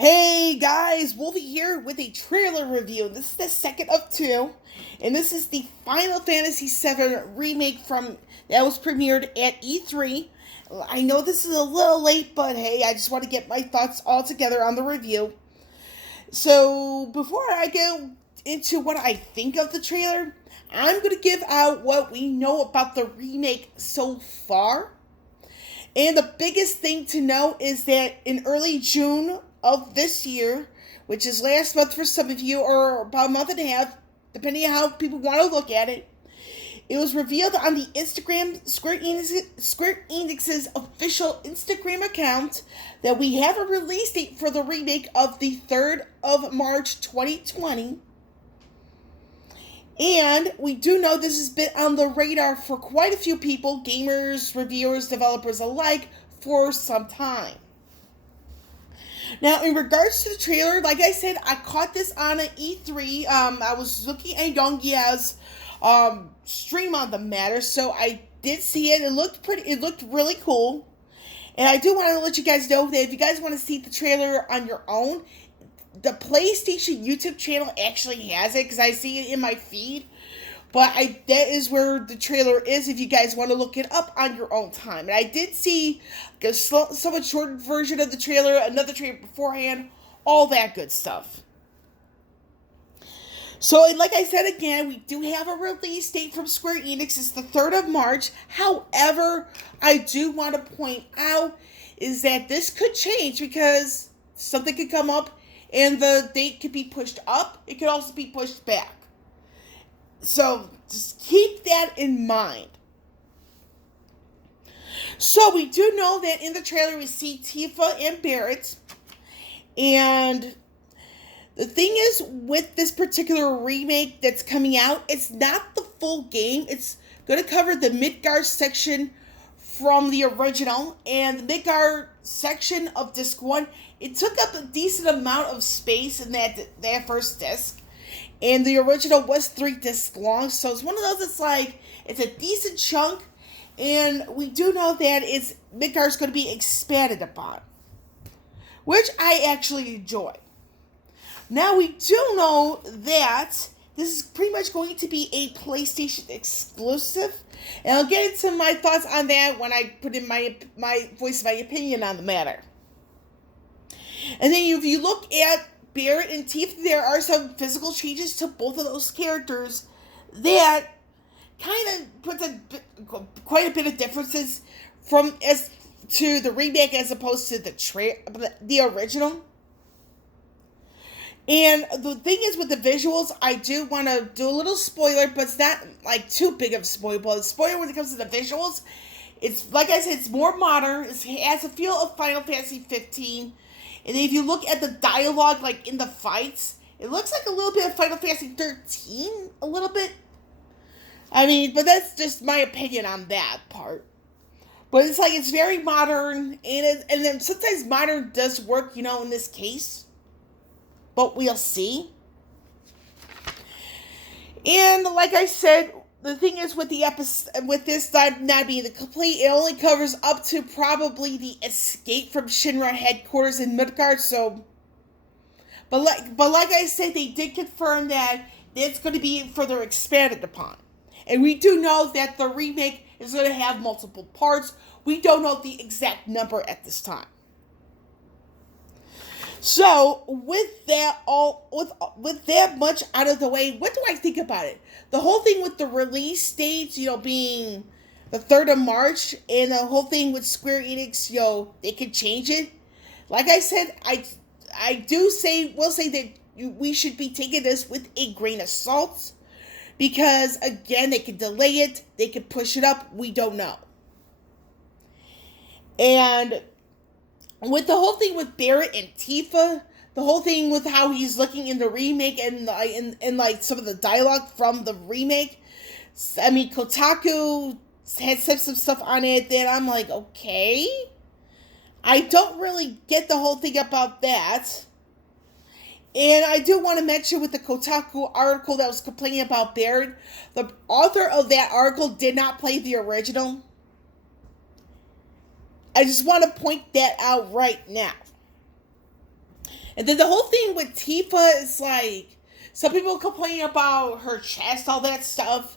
Hey guys, Wolfie here with a trailer review. This is the second of two, and this is the Final Fantasy VII remake from that was premiered at E3. I know this is a little late, but hey, I just want to get my thoughts all together on the review. So before I go into what I think of the trailer, I'm going to give out what we know about the remake so far. And the biggest thing to know is that in early June of this year, which is last month for some of you, or about a month and a half, depending on how people want to look at it, it was revealed on the Square Enix's official Instagram account that we have a release date for the remake of the 3rd of March 2020. And we do know this has been on the radar for quite a few people, gamers, reviewers, developers alike, for some time. Now, in regards to the trailer, like I said, I caught this on an E3. I was looking at Yongyea's stream on the matter, so I did see it. It looked really cool. And I do want to let you guys know that if you guys want to see the trailer on your own, the PlayStation YouTube channel actually has it because I see it in my feed. But that is where the trailer is if you guys want to look it up on your own time. And I did see a somewhat shortened version of the trailer, another trailer beforehand, all that good stuff. So, like I said again, we do have a release date from Square Enix. It's the 3rd of March. However, I do want to point out is that this could change because something could come up and the date could be pushed up. It could also be pushed back. So, just keep that in mind. So, we do know that in the trailer we see Tifa and Barrett. And the thing is, with this particular remake that's coming out, it's not the full game. It's going to cover the Midgard section from the original. And the Midgard section of Disc 1, it took up a decent amount of space in that first disc. And the original was 3 discs long, so it's one of those that's like, it's a decent chunk, and we do know that Midgard's going to be expanded upon, which I actually enjoy. Now, we do know that this is pretty much going to be a PlayStation exclusive, and I'll get into my thoughts on that when I put in my voice my opinion on the matter. And then if you look at Barrett and Tifa, there are some physical changes to both of those characters that kind of puts quite a bit of differences as to the remake as opposed to the original. And the thing is with the visuals, I do want to do a little spoiler, but it's not like too big of a spoiler. But the spoiler when it comes to the visuals, it's like I said, it's more modern. It has a feel of Final Fantasy 15. And if you look at the dialogue, like in the fights, it looks like a little bit of Final Fantasy 13, a little bit. I mean, but that's just my opinion on that part. But it's like, it's very modern, and then sometimes modern does work, in this case. But we'll see. And like I said, the thing is with the episode, with this not being the complete, it only covers up to probably the escape from Shinra headquarters in Midgard. So, but like I said, they did confirm that it's going to be further expanded upon, and we do know that the remake is going to have multiple parts. We don't know the exact number at this time. So, with that much out of the way, what do I think about it? The whole thing with the release dates, being the 3rd of March, and the whole thing with Square Enix, they could change it. Like I said, will say that we should be taking this with a grain of salt, because again, they could delay it, they could push it up, we don't know. And with the whole thing with Barrett and Tifa, the whole thing with how he's looking in the remake and like some of the dialogue from the remake, I mean, Kotaku had said some stuff on it that I'm like, okay, I don't really get the whole thing about that. And I do want to mention with the Kotaku article that was complaining about Barrett, the author of that article did not play the original. I just want to point that out right now. And then the whole thing with Tifa is like, some people complain about her chest, all that stuff.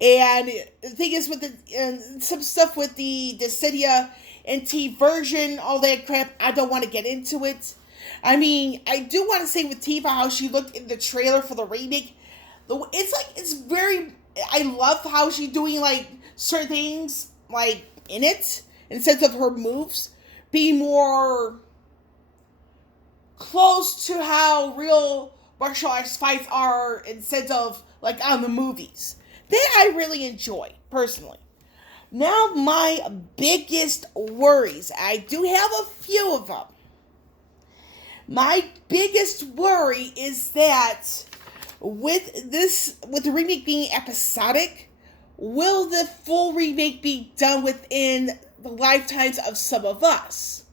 And the thing is with some stuff with the Dissidia and T version, all that crap, I don't want to get into it. I mean, I do want to say with Tifa how she looked in the trailer for the remake. It's very, I love how she's doing like certain things like in it, in the sense of her moves being more close to how real martial arts fights are in the sense of like on the movies. That I really enjoy, personally. Now, my biggest worries. I do have a few of them. My biggest worry is that with the remake being episodic, will the full remake be done within the lifetimes of some of us?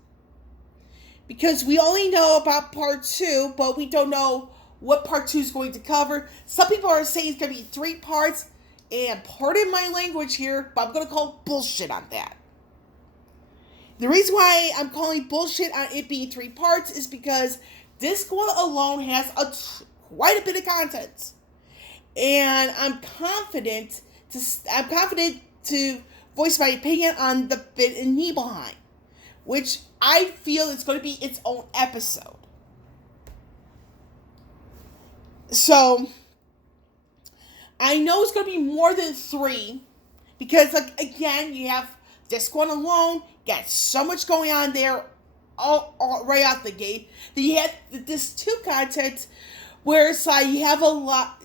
Because we only know about part 2, but we don't know what part 2 is going to cover. Some people are saying it's going to be 3 parts, and pardon my language here, but I'm going to call bullshit on that. The reason why I'm calling bullshit on it being 3 parts is because this one alone has quite a bit of content. And I'm confident to voice my opinion on the bit in Nibelheim, which I feel is going to be its own episode. So, I know it's going to be more than 3, because, like, again, you have this one alone, got so much going on there, all right out the gate. Then you have this 2 content, where it's like you have a lot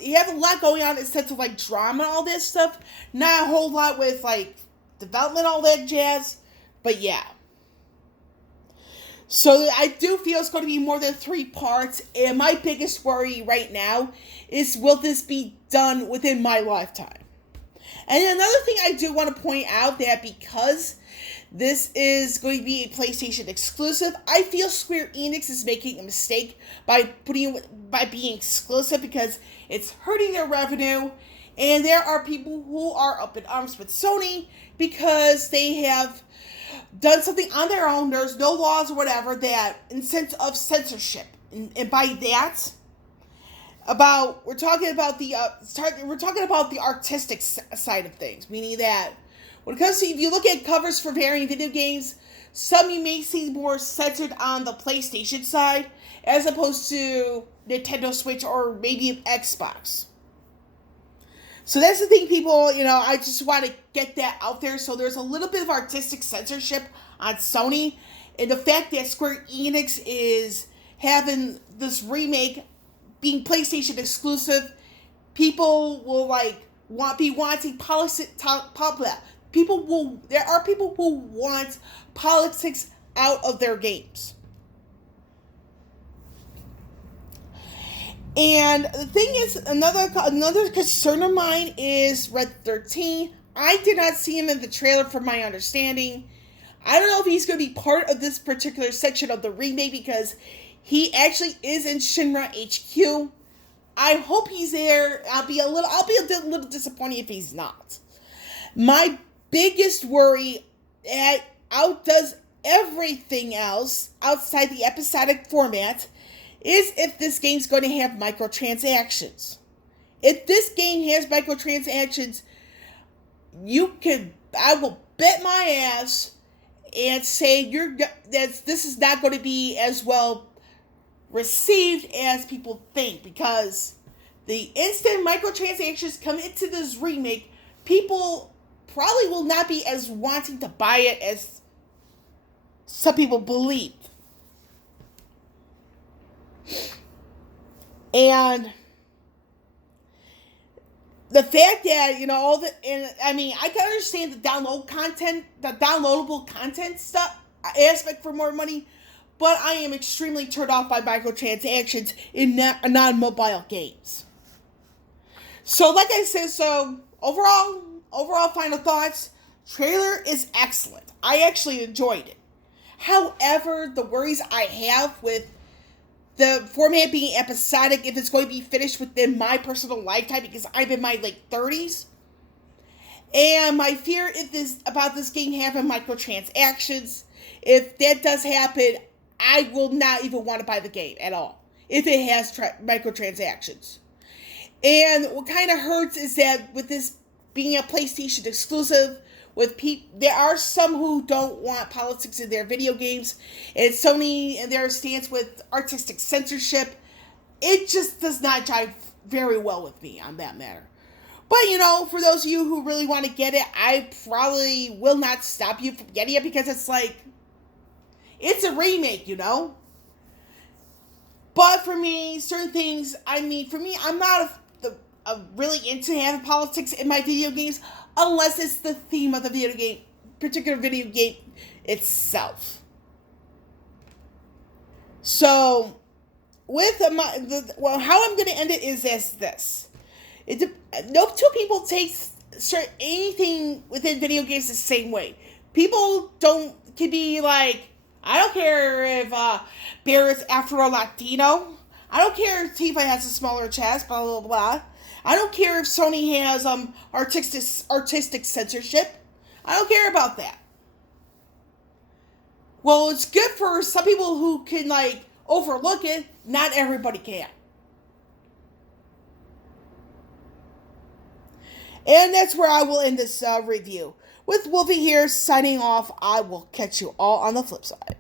going on in the sense of like drama and all this stuff. Not a whole lot with like development, all that jazz, but yeah. So I do feel it's going to be more than 3 parts, and my biggest worry right now is, will this be done within my lifetime? And another thing I do want to point out, that because this is going to be a PlayStation exclusive, I feel Square Enix is making a mistake by being exclusive, because it's hurting their revenue, and there are people who are up in arms with Sony because they have done something on their own. There's no laws or whatever that in sense of censorship, and by that, we're talking about the artistic side of things, meaning that when it comes to, if you look at covers for varying video games, some you may see more centered on the PlayStation side as opposed to Nintendo Switch or maybe Xbox. So that's the thing, people, I just want to get that out there. So there's a little bit of artistic censorship on Sony, and the fact that Square Enix is having this remake being PlayStation exclusive, people will be wanting there are people who want politics out of their games. And the thing is, another concern of mine is Red 13. I did not see him in the trailer from my understanding. I don't know if he's going to be part of this particular section of the remake, because he actually is in Shinra HQ. I hope he's there. I'll be a little disappointed if he's not. My biggest worry that outdoes everything else outside the episodic format is if this game's going to have microtransactions. If this game has microtransactions, I will bet my ass and say this is not going to be as well received as people think, because the instant microtransactions come into this remake, people probably will not be as wanting to buy it as some people believe. And the fact that, I can understand the downloadable content stuff aspect for more money, but I am extremely turned off by microtransactions in non-mobile games. So, like I said, overall final thoughts, trailer is excellent. I actually enjoyed it. However, the worries I have with the format being episodic, if it's going to be finished within my personal lifetime, because I'm in my late 30s, and my fear about this game having microtransactions, if that does happen, I will not even want to buy the game at all if it has microtransactions. And what kind of hurts is that with this being a PlayStation exclusive, there are some who don't want politics in their video games, and Sony and their stance with artistic censorship, it just does not jive very well with me on that matter. But, for those of you who really want to get it, I probably will not stop you from getting it because it's like, it's a remake, But for me, certain things, for me, I'm not really into having politics in my video games unless it's the theme of the particular video game itself. So, how I'm going to end it is as this. No two people take anything within video games the same way. People can be like, I don't care if Barrett's Afro-Latino. I don't care if Tifa has a smaller chest, blah, blah, blah. I don't care if Sony has artistic censorship. I don't care about that. Well, it's good for some people who can, overlook it. Not everybody can. And that's where I will end this review. With Wolfie here signing off, I will catch you all on the flip side.